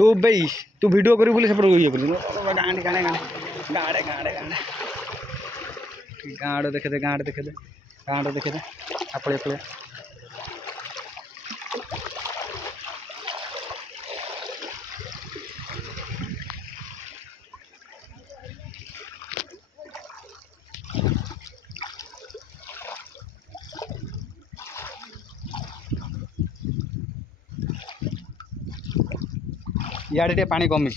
तू भाई तू वीडियो करी बोली सेपट ये बोली गाँडे गाँडे गाँडे गाँडे गाँडे गाँडे गाँड देखे दे गाँड देखे दे गाँड देखे दे अपड़े अपड़े इे टे पानी कमी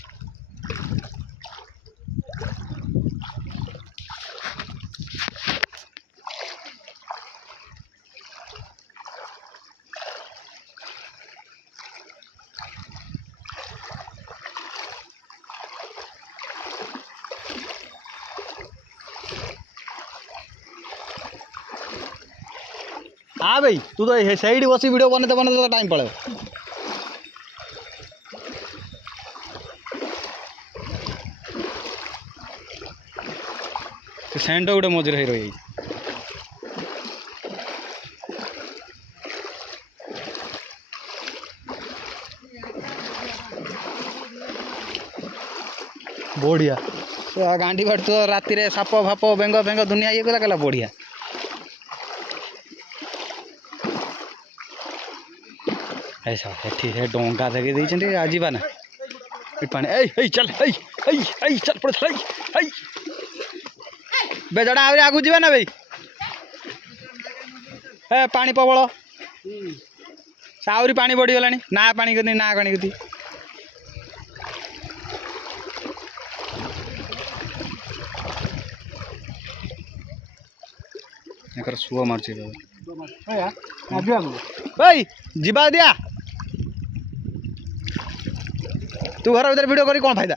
हाँ भाई तू तो सही बस वीडियो बनते बनते टाइम पड़े सेंट गोटे मझे रही बढ़िया गांडी बाट तो राति साप फाप बेंग फेंग दुनिया ये कला बढ़िया ऐसा है डोंगा देखे आजीबा ना पानी ए चल चल पड़ चल बेजड़ा आहरी आगू जावा ना भाई ए पानी प्रबल आहरी पानी बढ़ीगला ना पानी कदी ना पानी कदी सुआ मार जीवा दिया तू घर भीतर वीडियो करी कौन फायदा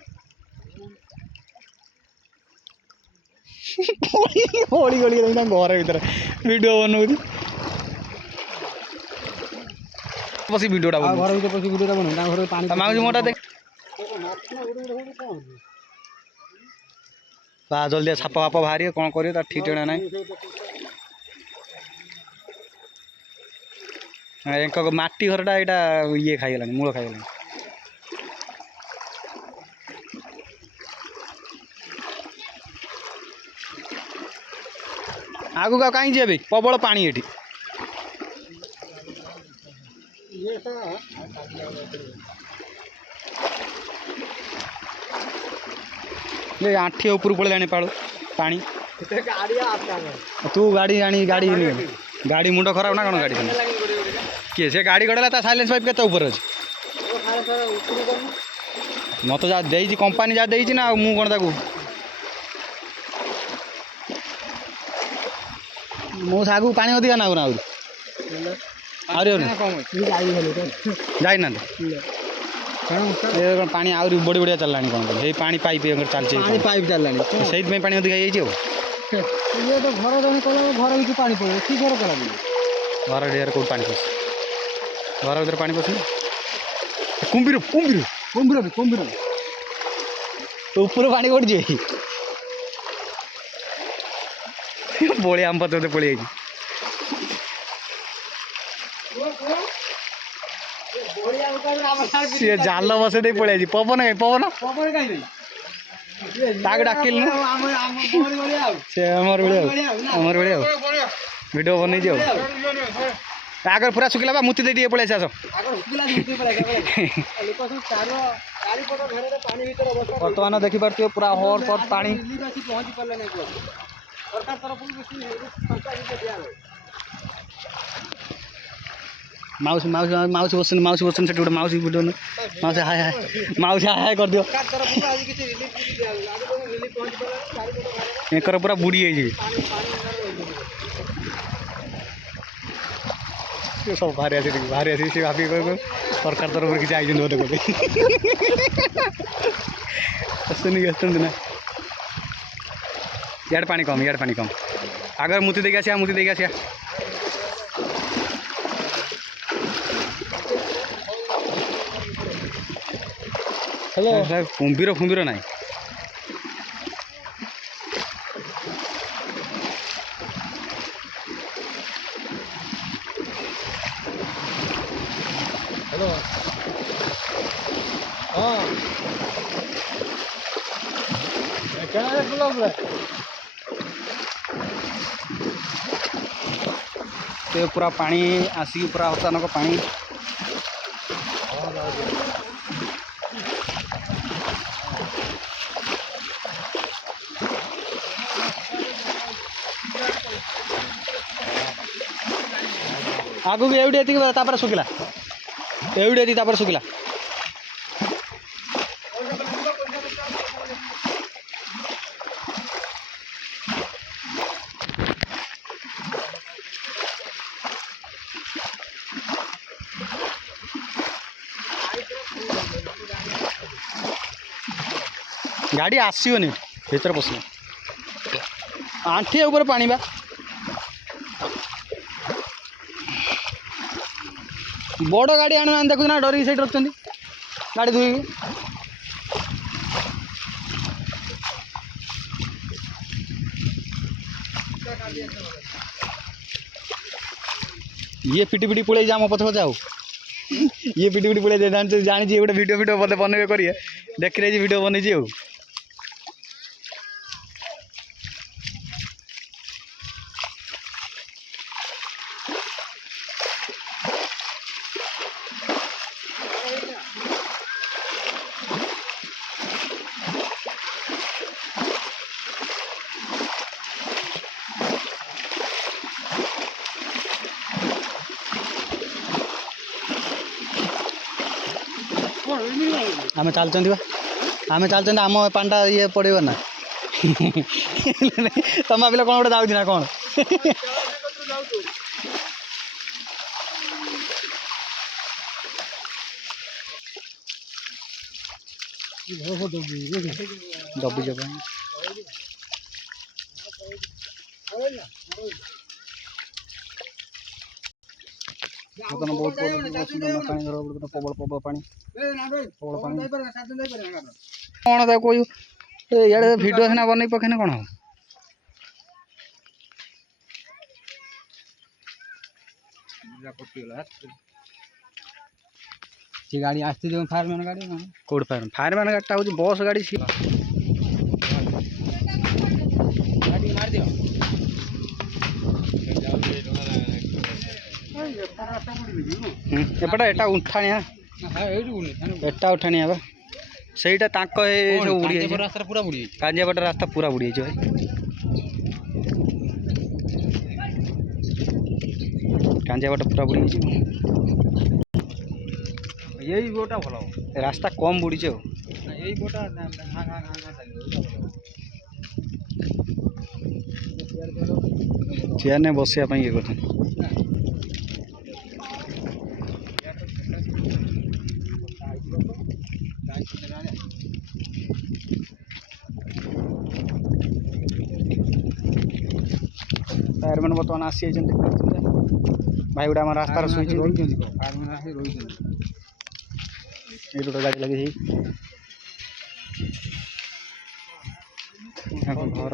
होली गली घर भीतर वीडियो बनाऊ बस वीडियोटा घर भीतर बस वीडियोटा बना घर पानी माउसी मोटा देख बा जल्दी छाप फाप बाहर कौन कर ठीक ठिकाना ना एक माटी घरटा यहाँ ये खाईगला मूल खाईगला आगू का कहीं जी प्रबल पानी ये आठी ऊपर पड़े पाड़ पानी तू गाड़ी आनी गाड़ी गाड़ी मुंड खराब ना कौन गाड़ी किए से गाड़ी गड़ा साइलेंस पाइप के ऊपर अच्छे मत जा कंपानी जा देना ना मु कौन ताकू मो आगू पानी अधिका ना जाना पानी आहरी बड़ी बढ़िया चलला कौन ये पानी पाइप चलती पाइप चलला से पानी अधिका घर भीतर पानी पड़े कि घर कला घर ढेर कौट पानी पस घर भीतर पानी पस कुंभीर कुंभीर कुंभीर कुंभीर तो ऊपर पानी कौट जाए बोले आम पत्र पड़े सी जाल बसे दे पड़े पवन पवन ताक डाकिल से आमर भाई वीडियो बन आगर पूरा सुखिला बा मुती दे पड़े आस बर्तमान देखिपे पूरा हर पर पानी माउसी माउसी माउसी बसन से गोटे माउसी वीडियो माउसी हाय हाय कर दियो एकर पूरा बुड़ी सब बाहर आसी से भाभी सरकार तरफ किसी आई बोलते बोलते ना इड पानी कम आगर मुती देके आसिया हेलो कुंभीर ना हेलो ते पूरा पानी आसिक पूरा अचानक पानी आगू भी एवढी येते सुखिला एवढी येते सुखिला गाड़ी आसोनी भर पस आंठी ऊपर पानी बा बड़ गाड़ी आने देखुना डर सैड रखते गाड़ी धुई ये पिटी पिटी पड़े आम पछ पछ ये पिटी पिटी पड़े जानी गोटे वीडियो वीडियो बोलते बनवे करिए देख रहे वीडियो बनई आम चलते आम चलते आम पांडा ये पड़े ना तुम भाविल कौन गोटे जाऊँ ना कौन दबी जब बहुत प्रबल प्रबल पानी कौन कोई इे भिडियो सीना बन पकेने कौन हम गाड़ी आसती फायरमैन गाड़ी कौट फायरमैन गाड़ी हूँ बस गाड़ी एपटा एटा उठाणिया एटा उठाणिया बा सहीटा तांको उड़ी रास्ता पूरा बुड़ी कांजियापट रास्ता पूरा बुड़ी कांजियापट पूरा बुड़ी यही बोटा भल रास्ता कम बुड़ी यही बोटा चेयर ने बस ये करते फायरमैन बर्तमान आसी भाई गुड़ा रास्तार शुई गोटे गाड़ी लगी घर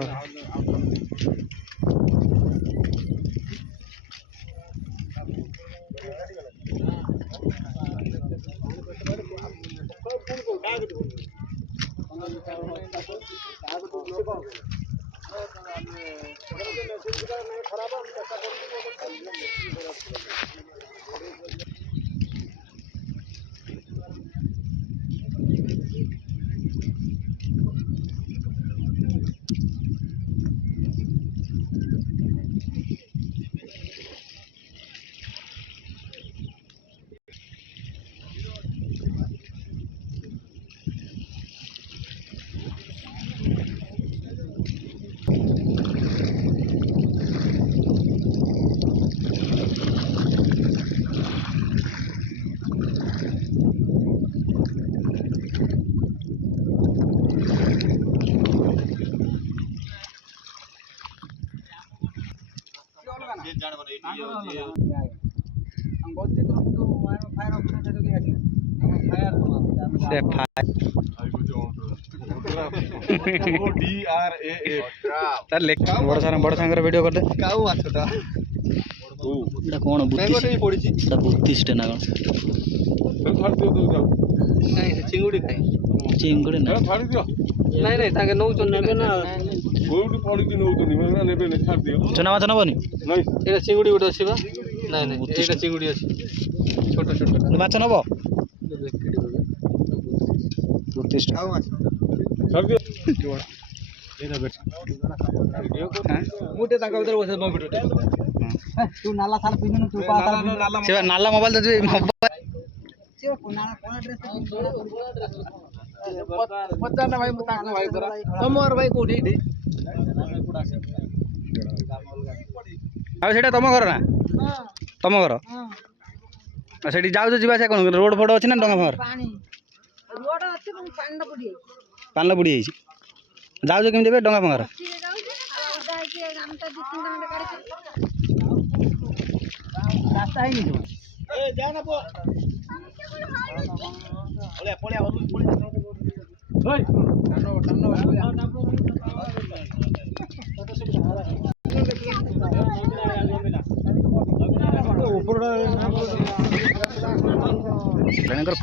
बड़ सांगर वीडियो कर दे এটা কোন বুদ্ধিষ্ট এটা বুদ্ধিষ্ট না কোন ଚିଙ୍ଗୁଡ଼ି ଖାଇ ଚିଙ୍ଗୁଡ଼ି ନା ନାଇଁ ନାଇଁ ତାଙ୍କେ ନଉଛନ୍ତି ନେବେ ନା ଚୁନା ମାଛ ନବନି ଏଇଟା ଚିଙ୍ଗୁଡ଼ି ଗୋଟେ ଅଛି ବା ନାଇଁ ନାଇଁ ଏଇଟା ଚିଙ୍ଗୁଡ଼ି ଅଛି ଛୋଟ ଛୋଟ ମାଛ ନବ ବୁଦ୍ଧିଷ୍ଟ ଗୋଟେ ତାଙ୍କ ଭିତରେ ବସେ ମୋ ଭିଡ଼ିଓ ତୁ ନାଲା ସାଲ ପିନ୍ଧୁନୁ ତୁ ସେ ନାଲା ମୋବାଇଲ ତ ପଚାର ଭାଇ ମୁଁ ତାଙ୍କ ଭାଇ ଧରା ତମର ଭାଇ କୋଉଠି ଏଇଠି ଆଉ ସେଇଟା ତମ ଘର ନା ତମ ଘର ସେଠି ଯାଉଛ ଯିବା ଆସିବା କଣ ରୋଡ ଫୋଡ ଅଛି ନା ଡଙ୍ଗା ଫଙ୍ଗର ପାଣିଲ ବୁଡ଼ି ଯାଇଛି ଯାଉଛ କେମିତି ଏବେ ଡଙ୍ଗା ଫଙ୍ଗର ରାସ୍ତା ହେଇନି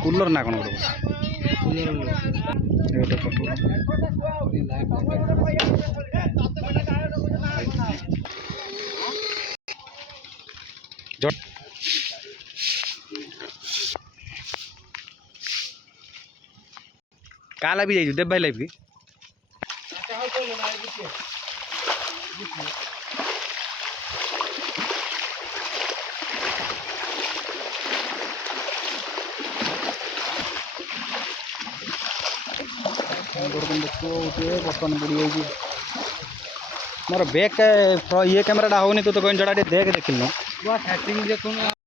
କୁଲର ନା କଣ ଗୋଟେ का लाइफ जाइए देव भाई लाइफ की बर्तमान बुड़ी जाइए मोर बैक ये कैमेरा होनी तो कहीं जड़ा देख देखिल